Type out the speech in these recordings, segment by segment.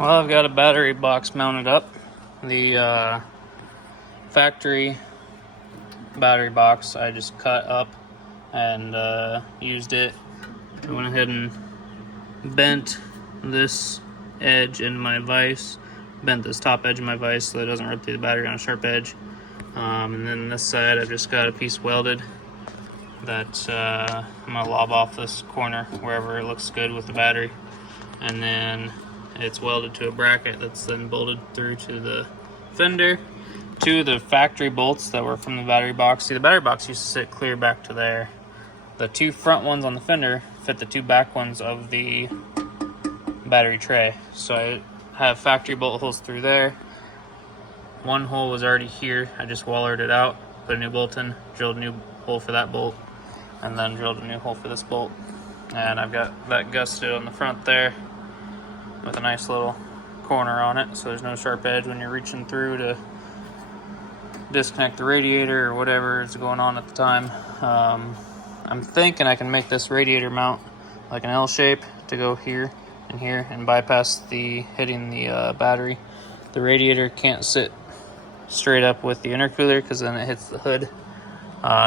Well, I've got a battery box mounted up. The factory battery box I just cut up and used it. I went ahead and bent this edge in my vise, bent this top edge of my vise so it doesn't rub through the battery on a sharp edge. And then this side I've just got a piece welded that I'm going to lob off this corner wherever it looks good with the battery. And then it's welded to a bracket that's then bolted through to the fender. Two of the factory bolts that were from the battery box. See, the battery box used to sit clear back to there. The two front ones on the fender fit the two back ones of the battery tray. So I have factory bolt holes through there. One hole was already here. I just wallered it out, put a new bolt in, drilled a new hole for that bolt, and then drilled a new hole for this bolt. And I've got that gusseted on the front there with a nice little corner on it, so there's no sharp edge when you're reaching through to disconnect the radiator or whatever is going on at the time. I'm thinking I can make this radiator mount like an L shape to go here and bypass the hitting the battery. The radiator can't sit straight up with the intercooler because then it hits the hood,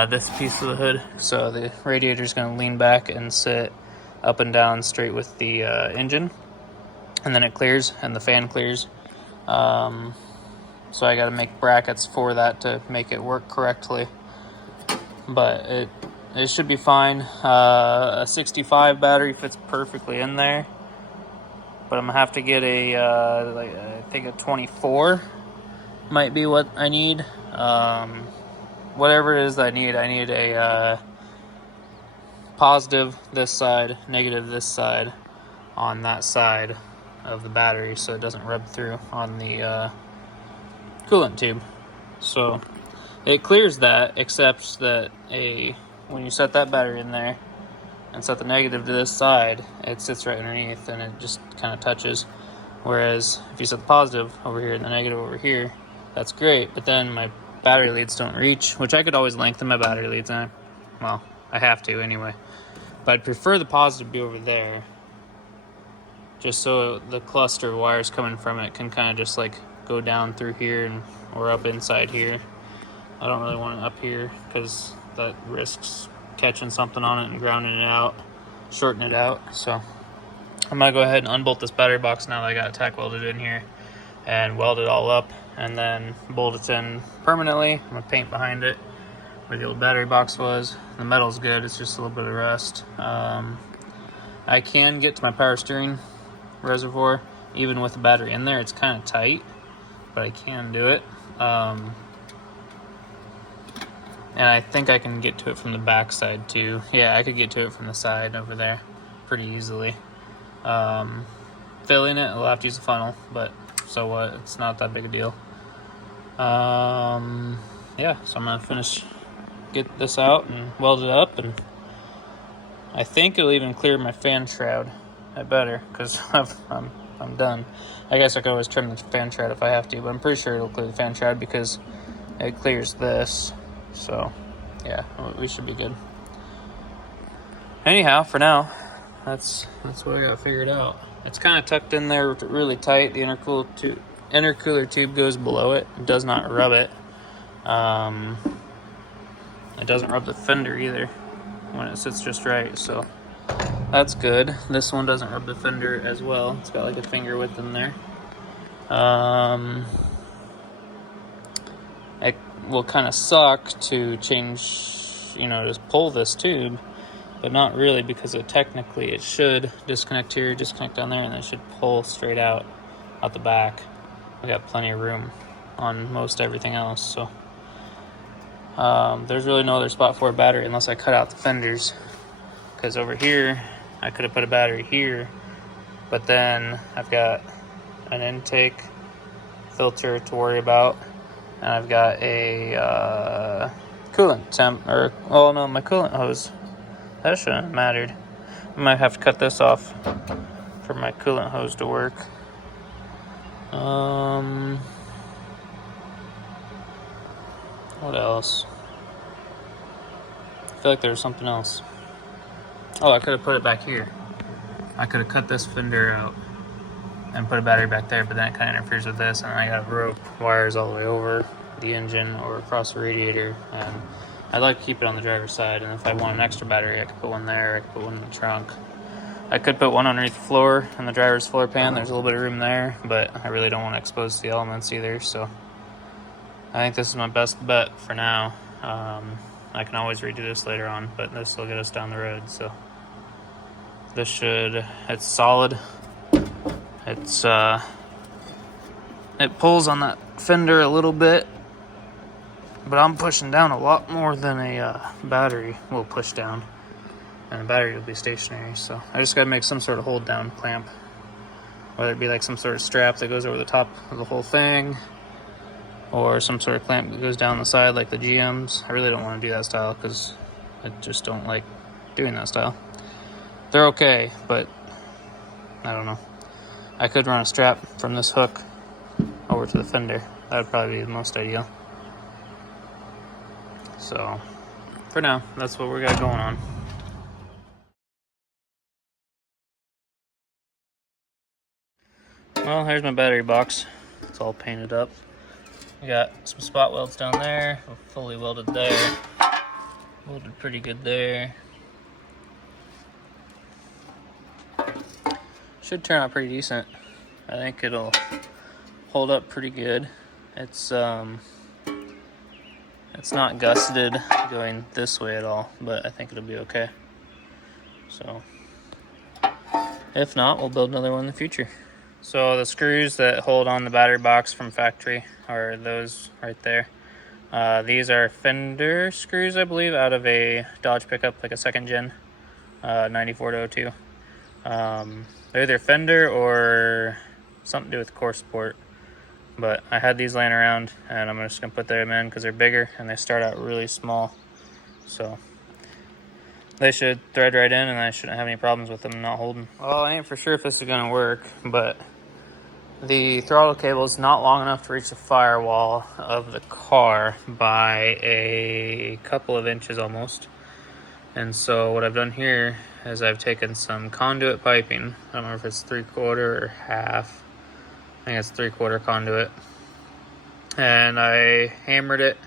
this piece of the hood. So the radiator is going to lean back and sit up and down straight with the engine. And then it clears and the fan clears. So I got to make brackets for that to make it work correctly. But it should be fine. A 65 battery fits perfectly in there. But I'm going to have to get I think a 24 might be what I need. Whatever it is I need a positive this side, negative this side on that side of the battery so it doesn't rub through on the coolant tube. So it clears that, except that when you set that battery in there and set the negative to this side, it sits right underneath and it just kind of touches. Whereas if you set the positive over here and the negative over here, that's great, but then my battery leads don't reach, which I could always lengthen my battery leads, and I have to anyway. But I'd prefer the positive be over there, just so the cluster of wires coming from it can kind of just like go down through here or up inside here. I don't really want it up here because that risks catching something on it and grounding it out, shorting it out. So I'm gonna go ahead and unbolt this battery box now that I got it tack welded in here and weld it all up and then bolt it in permanently. I'm gonna paint behind it where the old battery box was. The metal's good, it's just a little bit of rust. I can get to my power steering reservoir even with the battery in there. It's kind of tight, but I can do it. And I think I can get to it from the back side too. Yeah, I could get to it from the side over there pretty easily. Filling it, I'll have to use a funnel, but so what? It's not that big a deal. Yeah, so I'm gonna get this out and weld it up, and I think it'll even clear my fan shroud. I better, because I'm done. I guess I could always trim the fan shroud if I have to, but I'm pretty sure it'll clear the fan shroud because it clears this. So yeah, we should be good. Anyhow, for now, that's what I got figured out. It's kind of tucked in there really tight. The intercooler tube goes below it. It does not rub it. It doesn't rub the fender either when it sits just right, so that's good. This one doesn't rub the fender as well. It's got like a finger width in there. It will kind of suck to change, just pull this tube, but not really, because it should disconnect here, disconnect down there, and it should pull straight out the back. We got plenty of room on most everything else, so there's really no other spot for a battery unless I cut out the fenders, because over here I could have put a battery here, but then I've got an intake filter to worry about, and I've got a coolant temp, my coolant hose. That shouldn't have mattered. I might have to cut this off for my coolant hose to work. What else? I feel like there was something else. Oh, I could have put it back here. I could have cut this fender out and put a battery back there, but then it kind of interferes with this, and I got rope wires all the way over the engine or across the radiator, and I'd like to keep it on the driver's side, and if I want an extra battery, I could put one there, I could put one in the trunk. I could put one underneath the floor in the driver's floor pan. There's a little bit of room there, but I really don't want to expose the elements either, so I think this is my best bet for now. I can always redo this later on, but this will get us down the road, so this it's solid. It pulls on that fender a little bit, but I'm pushing down a lot more than a battery will push down, and the battery will be stationary. So I just got to make some sort of hold down clamp, whether it be like some sort of strap that goes over the top of the whole thing, or some sort of clamp that goes down the side like the GMs. I really don't want to do that style because I just don't like doing that style. They're okay, but I don't know. I could run a strap from this hook over to the fender. That would probably be the most ideal. So for now, that's what we got going on. Well, here's my battery box. It's all painted up. We got some spot welds down there. We're fully welded there. Welded pretty good there. Should turn out pretty decent. I think it'll hold up pretty good. It's not gusseted going this way at all, but I think it'll be okay. So if not, we'll build another one in the future. So the screws that hold on the battery box from factory are those right there. These are fender screws, I believe, out of a Dodge pickup, like a second gen 94 to 02. They're either fender or something to do with core support. But I had these laying around, and I'm just gonna put them in because they're bigger and they start out really small. So they should thread right in, and I shouldn't have any problems with them not holding. Well, I ain't for sure if this is gonna work, but the throttle cable is not long enough to reach the firewall of the car by a couple of inches almost. And so what I've done here is I've taken some conduit piping. I don't know if it's 3/4 or half. I think it's 3/4 conduit. And I hammered it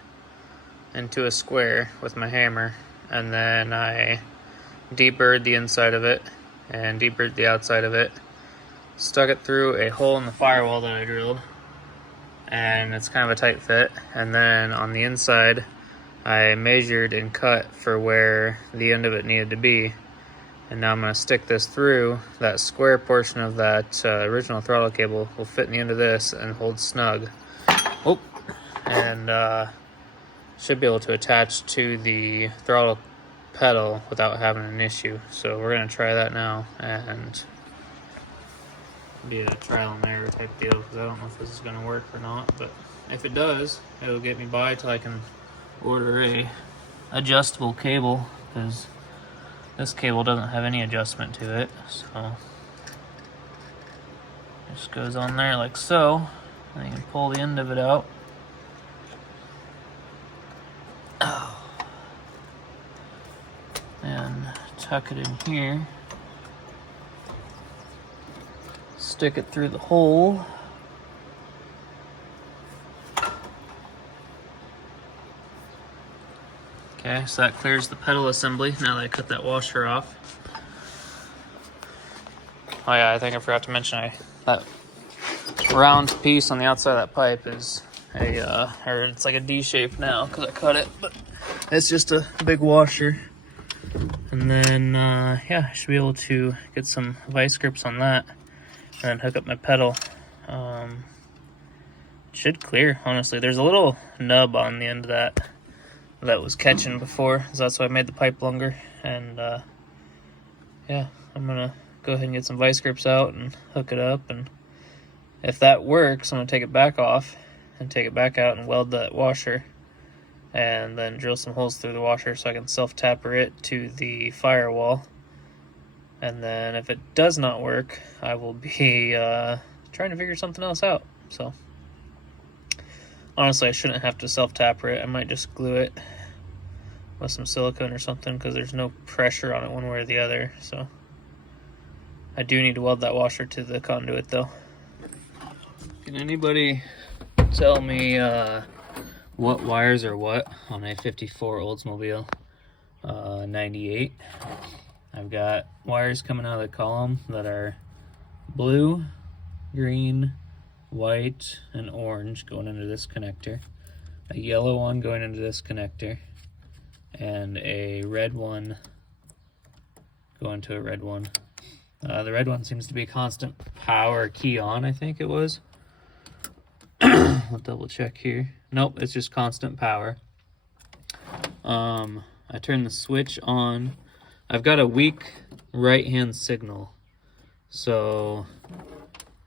into a square with my hammer. And then I deburred the inside of it and deburred the outside of it. Stuck it through a hole in the firewall that I drilled. And it's kind of a tight fit. And then on the inside, I measured and cut for where the end of it needed to be. And now I'm going to stick this through. That square portion of that original throttle cable will fit in the end of this and hold snug. Oh, and should be able to attach to the throttle pedal without having an issue. So we're going to try that now and be a trial and error type deal, because I don't know if this is going to work or not. But if it does, it'll get me by till I can order a adjustable cable, because this cable doesn't have any adjustment to it. So it just goes on there like so, and you can pull the end of it out. And tuck it in here. Stick it through the hole. Okay, so that clears the pedal assembly now that I cut that washer off. Oh yeah, I think I forgot to mention that round piece on the outside of that pipe is or it's like a D shape now because I cut it, but it's just a big washer. And then yeah, I should be able to get some vice grips on that and then hook up my pedal. Should clear, honestly. There's a little nub on the end of that was catching before, so that's why I made the pipe longer. And yeah, I'm gonna go ahead and get some vice grips out and hook it up, and if that works, I'm gonna take it back off and take it back out and weld that washer, and then drill some holes through the washer so I can self-tapper it to the firewall. And then if it does not work, I will be trying to figure something else out. So honestly, I shouldn't have to self-tapper it. I might just glue it with some silicone or something, because there's no pressure on it one way or the other. So I do need to weld that washer to the conduit though. Can anybody tell me what wires are what on a 54 Oldsmobile 98? I've got wires coming out of the column that are blue, green, white, and orange going into this connector, a yellow one going into this connector, and a red one going to a red one. The red one seems to be constant power key on, I think it was. I'll double check here. Nope, it's just constant power. I turn the switch on. I've got a weak right hand signal, so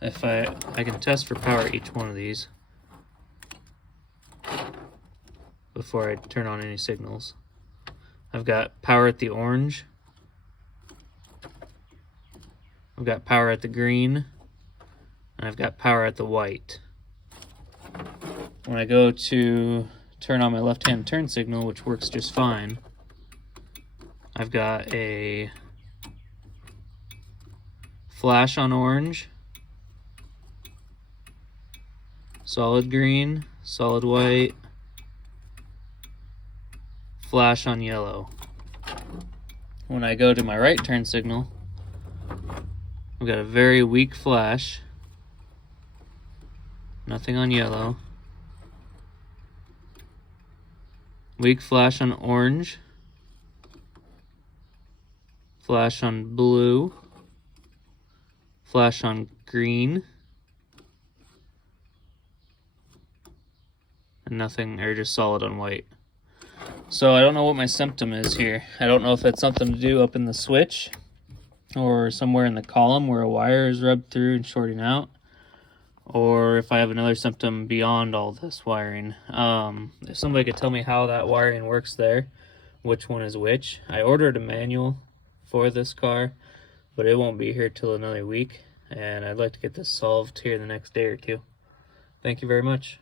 if I can test for power at each one of these before I turn on any signals. I've got power at the orange, I've got power at the green, and I've got power at the white. When I go to turn on my left-hand turn signal, which works just fine, I've got a flash on orange, solid green, solid white, flash on yellow. When I go to my right turn signal, I've got a very weak flash, nothing on yellow, weak flash on orange, flash on blue, flash on green, and nothing, or just solid on white. So I don't know what my symptom is here. I don't know if it's something to do up in the switch or somewhere in the column where a wire is rubbed through and shorting out, or if I have another symptom beyond all this wiring. If somebody could tell me how that wiring works there, which one is which. I ordered a manual for this car, but it won't be here till another week, and I'd like to get this solved here the next day or two. Thank you very much.